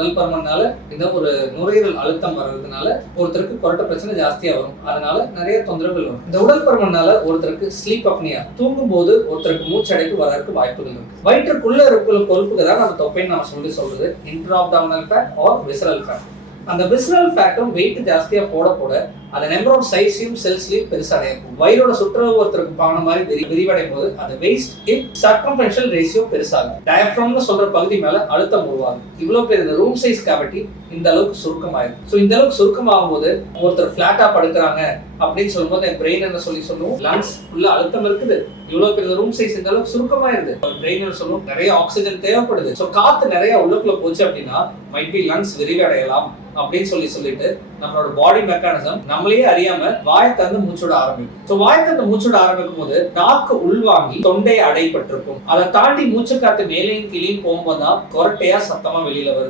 உடல் பருமனால இந்த ஒரு நுரையீரல் அழுத்தம் வர்றதுனால ஒருத்தருக்கு கொரட்டை பிரச்சனை ஜாஸ்தியா வரும். அதனால நிறைய தொந்தரவுகள் வரும். இந்த உடல் பருமனால ஒருத்தருக்கு ஸ்லீப் அப்னியா, தூங்கும் போது ஒருத்தருக்கு மூச்சடைப்பு வரதுக்கு வாய்ப்புகள் இருக்கு. வயிற்றுக்குள்ள இருக்கிற கொழுப்புக்கு தான் நம்ம தொப்பைன்னு நம்ம சொல்றது இன்ட்ராஅப்டாமினல் ஃபேட் ஆர் விசரல் ஃபேட். அந்த விசரல் ஃபேட்டும் வெயிட் ஜாஸ்தியா போட போட அந்த நம்பர் ஆஃப் சைஸையும் செல்ஸ்லையும் பெருசடையும். வயிறோட சுற்றளவு ஒருத்தருக்கு பான மாதிரி விரிவடையும் போது அந்த வெயிஸ்ட் இன் சர்கம்ஃபரன்ஷியல் ரேஷியோ பெருசாகும். டயப்ரம்னு சொல்ற பகுதி மேல அழுத்தம் உருவாகும். இவ்வளவு பேர் இந்த ரூம் சைஸ் கேவிட்டி இந்த அளவுக்கு சுருக்கமாயிடும். ஸோ இந்த அளவுக்கு சுருக்கமாகும் போது ஒருத்தர் பிளாட்டா படுக்கிறாங்க அப்படின்னு சொல்லும்போது என் பிரெயின் என்ன சொல்லுவோம், லங்ஸ் உள்ள அழுத்தம் இருக்குது, இவ்வளவு பெரிய ரூம் சைஸ் இந்த அளவுக்கு சுருக்கமாயிருது. பிரெயின் என்ன சொல்லுவோம், நிறைய ஆக்சிஜன் தேவைப்படுது. ஸோ காத்து நிறைய உள்ளுக்குள்ள போச்சு அப்படின்னா மைட் பி லங்ஸ் விரிவடையலாம் அப்படின்னு சொல்லிட்டு நம்மளோட பாடி மெக்கானிசம் நம்மளையே அறியாம வாயை திறந்து மூச்சோட ஆரம்பிக்கும். ஸோ வாயை திறந்து மூச்சோட ஆரம்பிக்கும் போது நாக்கு உள்வாங்கி தொண்டையை அடைப்பட்டிருக்கும். அதை தாண்டி மூச்சு காத்து மேலேயும் கீழேயும் போகும்போது தான் கொரட்டையா சத்தமா வெளியில வருது.